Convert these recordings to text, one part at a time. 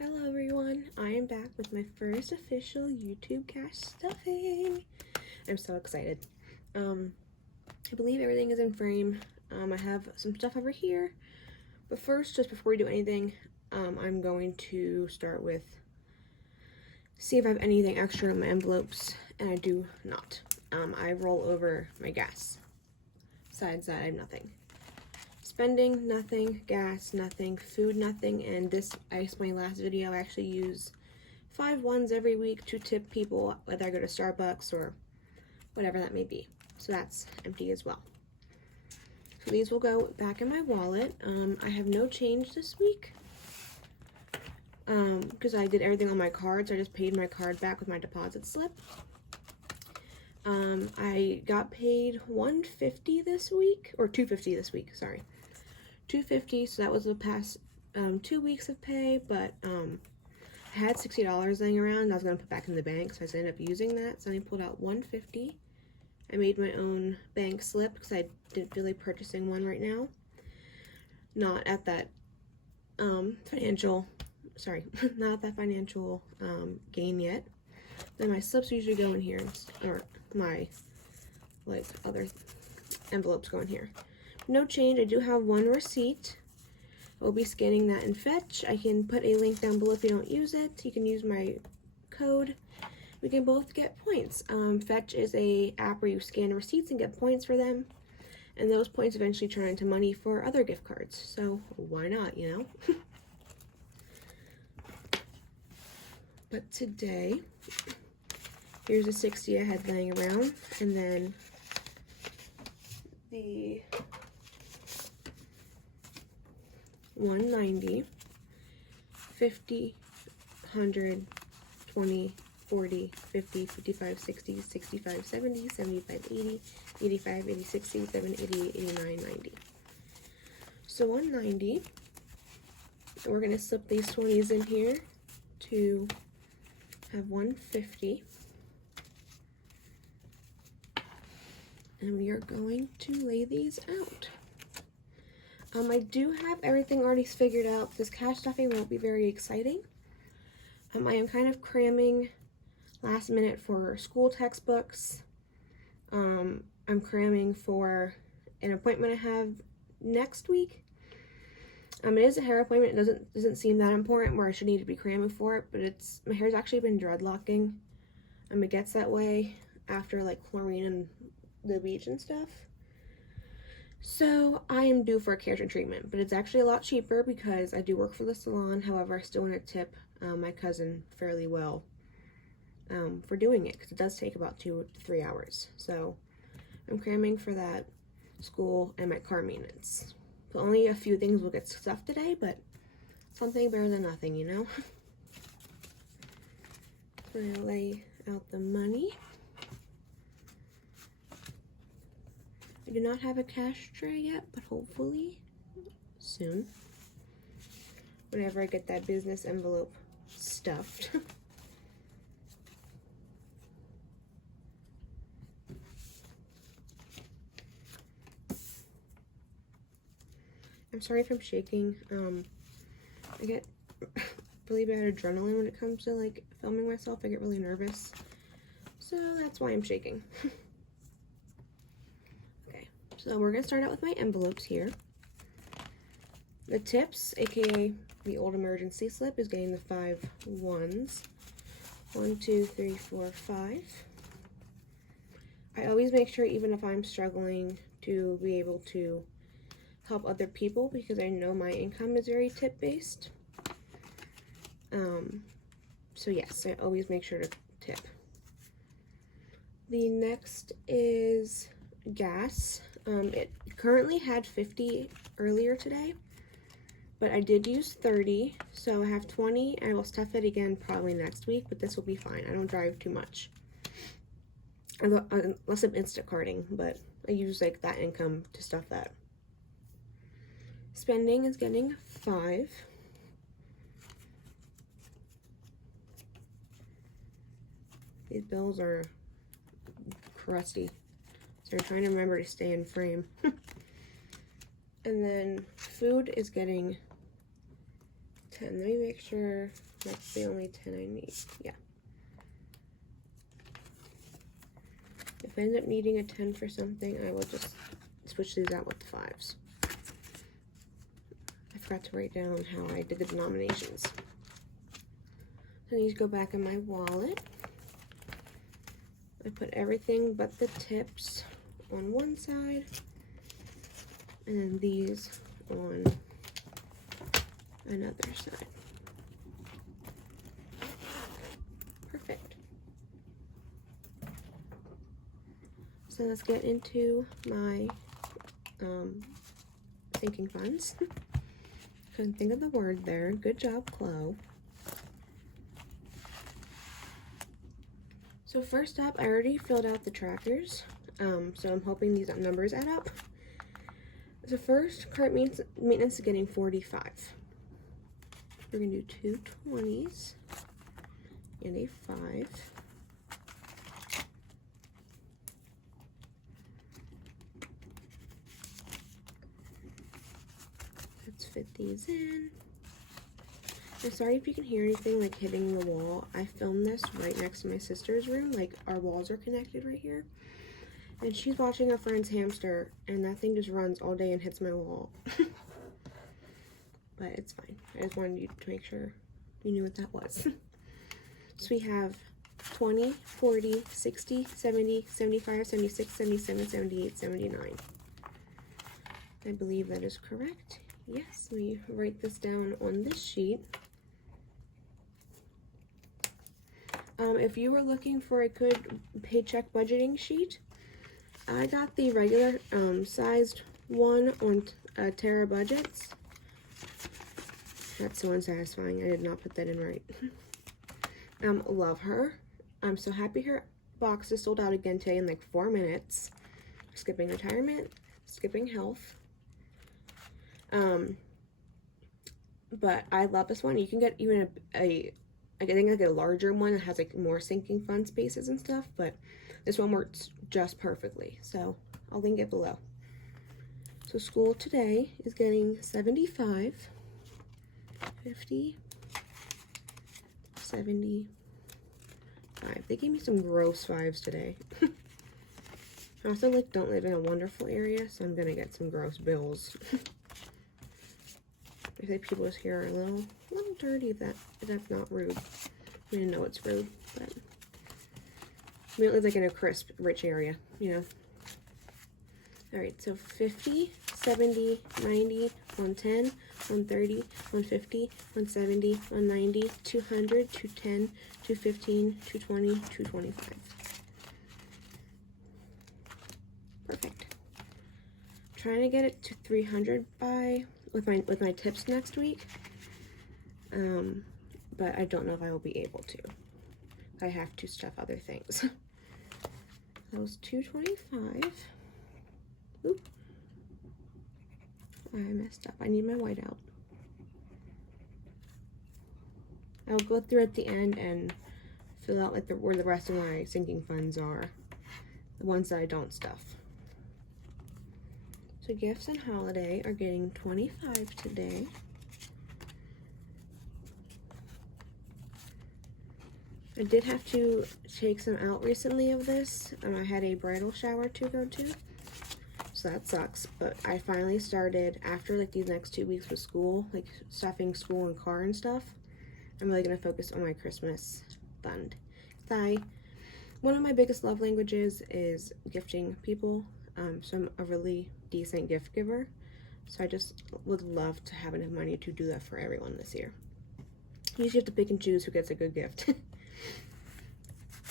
Hello everyone, I am back with my first official YouTube cash stuffing. I'm so excited. I believe everything is in frame. I have some stuff over here, but first, just before we do anything, I'm going to start with see if I have anything extra in my envelopes, and I do not. I roll over my gas. Besides that, I have nothing. Spending, nothing. Gas, nothing. Food, nothing. And this, I explained last video, I actually use 5 ones every week to tip people, whether I go to Starbucks or whatever that may be. So that's empty as well. So these will go back in my wallet. I have no change this week because I did everything on my card, so I just paid my card back with my deposit slip. I got paid $150 this week, or $250 this week, sorry. $250, so that was the past 2 weeks of pay, but I had $60 laying around I was going to put back in the bank, so I ended up using that. So I pulled out $150. I made my own bank slip because I didn't feel like purchasing one right now. Not at that financial gain yet. Then my slips usually go in here, or my other envelopes go in here. No change. I do have one receipt. I'll be scanning that in Fetch. I can put a link down below if you don't use it. You can use my code. We can both get points. Fetch is a app where you scan receipts and get points for them, and those points eventually turn into money for other gift cards. So why not, you know? But today, here's a 60 I had laying around, and then the 190, 50, 100, 20, 40, 50, 55, 60, 65, 70, 75, 80, 85, 86, 87, 88, 89, 90. So 190, we're going to slip these 20s in here to have 150. And we are going to lay these out. I do have everything already figured out. This cash stuffing won't be very exciting. I am kind of cramming last minute for school textbooks. I'm cramming for an appointment I have next week. It is a hair appointment. It doesn't seem that important where I should need to be cramming for it, but my hair's actually been dreadlocking. It gets that way after like chlorine and the beach and stuff. So I am due for a keratin treatment, but it's actually a lot cheaper because I do work for the salon. However, I still want to tip my cousin fairly well for doing it because it does take about 2 to 3 hours. So I'm cramming for that, school, and my car maintenance. So only a few things will get stuffed today, but something better than nothing, you know? We're going to lay out the money. I do not have a cash tray yet, but hopefully soon. Whenever I get that business envelope stuffed. I'm sorry if I'm shaking. I get really bad adrenaline when it comes to like filming myself. I get really nervous. So that's why I'm shaking. So we're going to start out with my envelopes here. The tips, aka the old emergency slip, is getting the 5 ones. 1, 2, 3, 4, 5. I always make sure, even if I'm struggling, to be able to help other people because I know my income is very tip-based. So yes, I always make sure to tip. The next is gas. It currently had 50 earlier today, but I did use 30, so I have 20. I will stuff it again probably next week, but this will be fine. I don't drive too much, unless I'm Instacarting, but I use like that income to stuff that. Spending is getting 5. These bills are crusty. So I'm trying to remember to stay in frame. And then food is getting 10. Let me make sure that's the only 10 I need. Yeah. If I end up needing a 10 for something, I will just switch these out with the 5s. I forgot to write down how I did the denominations. I need to go back in my wallet. I put everything but the tips on one side, and then these on another side. Perfect. So let's get into my sinking funds. Couldn't think of the word there. Good job, Chloe. So first up, I already filled out the trackers, so I'm hoping these numbers add up. So first, current maintenance is getting 45. We're going to do 2 20s and a 5. Let's fit these in. I'm sorry if you can hear anything like hitting the wall. I filmed this right next to my sister's room. Like, our walls are connected right here. And she's watching her friend's hamster, and that thing just runs all day and hits my wall. But it's fine. I just wanted you to make sure you knew what that was. So we have 20, 40, 60, 70, 75, 76, 77, 78, 79. I believe that is correct. Yes, let me write this down on this sheet. If you were looking for a good paycheck budgeting sheet, I got the regular sized one on Terra Budgets. That's so unsatisfying. I did not put that in right. Love her. I'm so happy her box is sold out again today in like 4 minutes. Skipping retirement, skipping health. But I love this one. You can get even I think like a larger one that has like more sinking fund spaces and stuff, but this one works just perfectly. So I'll link it below. So school today is getting 75, 50, 75. They gave me some gross 5s today. I also like don't live in a wonderful area, so I'm gonna get some gross bills. I think people here are a little dirty, if that's not rude. I didn't know it's rude, but we don't live like in a crisp, rich area, you know. Alright, so 50, 70, 90, 110, 130, 150, 170, 190, 200, 210, 215, 220, 225. Perfect. Trying to get it to 300 with my tips next week. But I don't know if I will be able to. I have to stuff other things. That was 225. Oop. I messed up. I need my whiteout. I'll go through at the end and fill out like where the rest of my sinking funds are. The ones that I don't stuff. So gifts and holiday are getting 25 today. I did have to take some out recently of this. I had a bridal shower to go to. So that sucks. But I finally started, after like these next 2 weeks with school, like stuffing school and car and stuff, I'm really going to focus on my Christmas fund. One of my biggest love languages is gifting people. So I'm a really decent gift giver. So I just would love to have enough money to do that for everyone this year. You usually have to pick and choose who gets a good gift.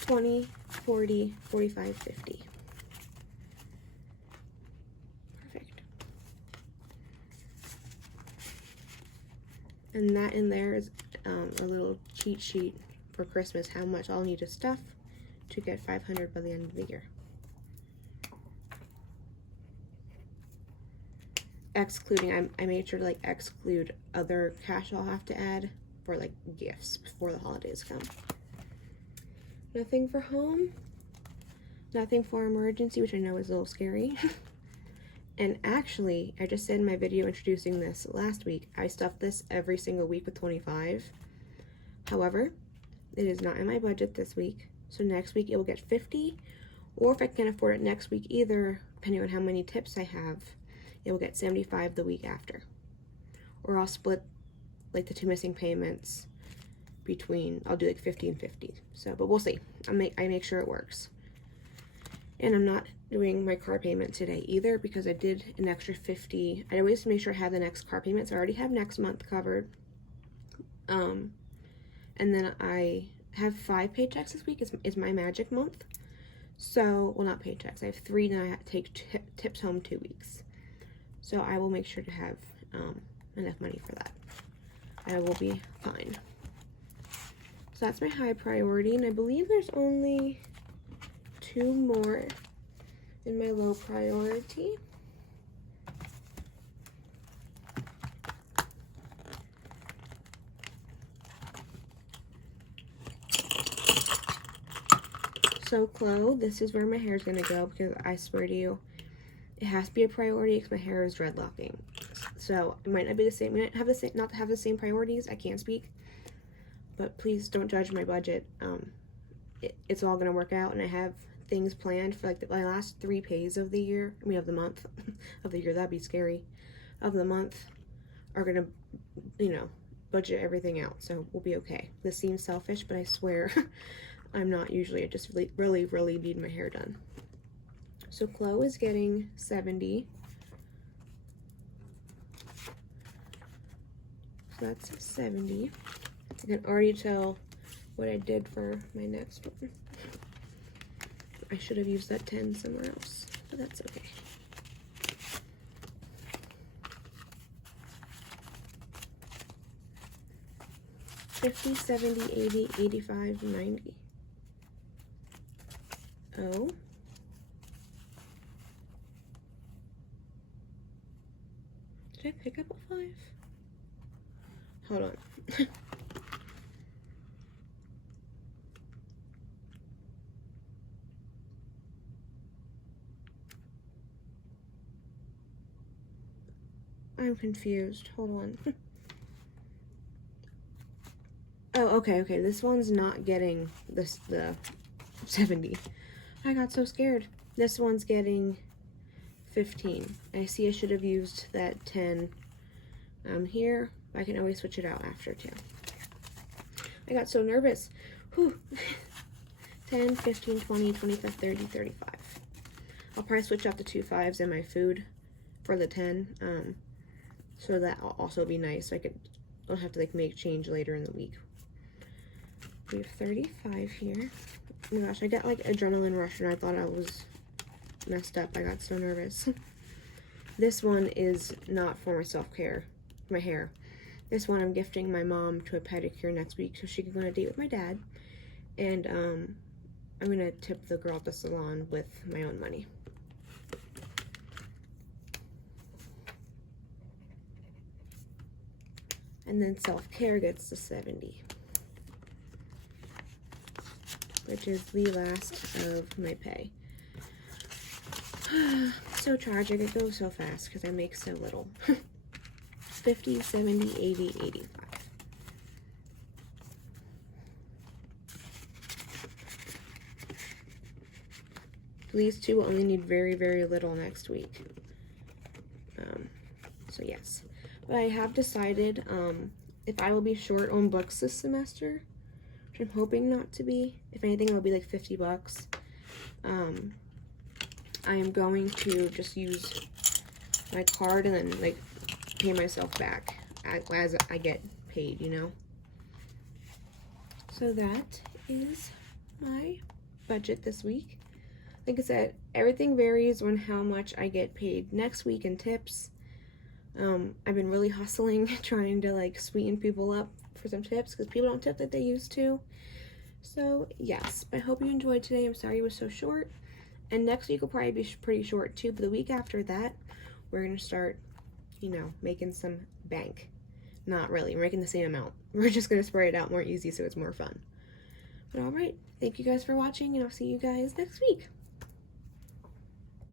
20, 40, 45, 50. Perfect. And that in there is a little cheat sheet for Christmas, how much I'll need to stuff to get 500 by the end of the year. Excluding, I made sure to like exclude other cash I'll have to add for like gifts before the holidays come. Nothing for home, nothing for emergency, which I know is a little scary. And actually, I just said in my video introducing this last week, I stuffed this every single week with 25. However, it is not in my budget this week. So next week it will get 50. Or if I can't afford it next week either, depending on how many tips I have, it will get 75 the week after. Or I'll split like the 2 missing payments between, I'll do like 50 and 50. So, but we'll see. I make sure it works. And I'm not doing my car payment today either because I did an extra 50. I always make sure I have the next car payment, so I already have next month covered. And then I have 5 paychecks this week. Is my magic month. So, well, not paychecks. I have 3 and I take tips home 2 weeks. So I will make sure to have enough money for that. I will be fine. So that's my high priority, and I believe there's only 2 more in my low priority. So Chloe, this is where my hair is going to go because I swear to you, it has to be a priority because my hair is dreadlocking. So it might not be the same, we might have the same, not have the same priorities. I can't speak, but please don't judge my budget. It's all gonna work out, and I have things planned for like my last 3 pays of the year. I mean, of the month, of the year. That'd be scary. Of the month are gonna, you know, budget everything out. So we'll be okay. This seems selfish, but I swear, I'm not usually. I just really need my hair done. So Chloe is getting 70. So that's 70. I can already tell what I did for my next one. I should have used that 10 somewhere else, but that's okay. $50, $70, $80, $85, $90. Oh. Did I pick up a 5? Hold on. I'm confused. Hold on. Oh, okay. This one's not getting the 70. I got so scared. This one's getting 15. I see I should have used that 10 here. I can always switch it out after too. I got so nervous. Whew. 10, 15, 20, 25, 30, 35. I'll probably switch out the 2 5s and my food for the 10. So that'll also be nice. I don't have to like make change later in the week. We have 35 here. Oh my gosh, I got like adrenaline rush and I thought I was messed up. I got so nervous. This one is not for my self-care, my hair. This one I'm gifting my mom to a pedicure next week so she can go on a date with my dad. And I'm gonna tip the girl at the salon with my own money. And then self-care gets to 70, which is the last of my pay. So tragic, it goes so fast because I make so little. 50, 70, 80, 85. These two will only need very little next week. So yes. But I have decided if I will be short on books this semester, which I'm hoping not to be. If anything, it'll be like 50 bucks. I am going to just use my card and then like pay myself back as I get paid, you know. So that is my budget this week. Like I said, everything varies on how much I get paid next week in tips. I've been really hustling, trying to like sweeten people up for some tips because people don't tip like they used to. So yes, I hope you enjoyed today. I'm sorry it was so short. And next week will probably be pretty short too. But the week after that, we're going to start, you know, making some bank. Not really, we're making the same amount. We're just going to spread it out more easy so it's more fun. But alright, thank you guys for watching and I'll see you guys next week.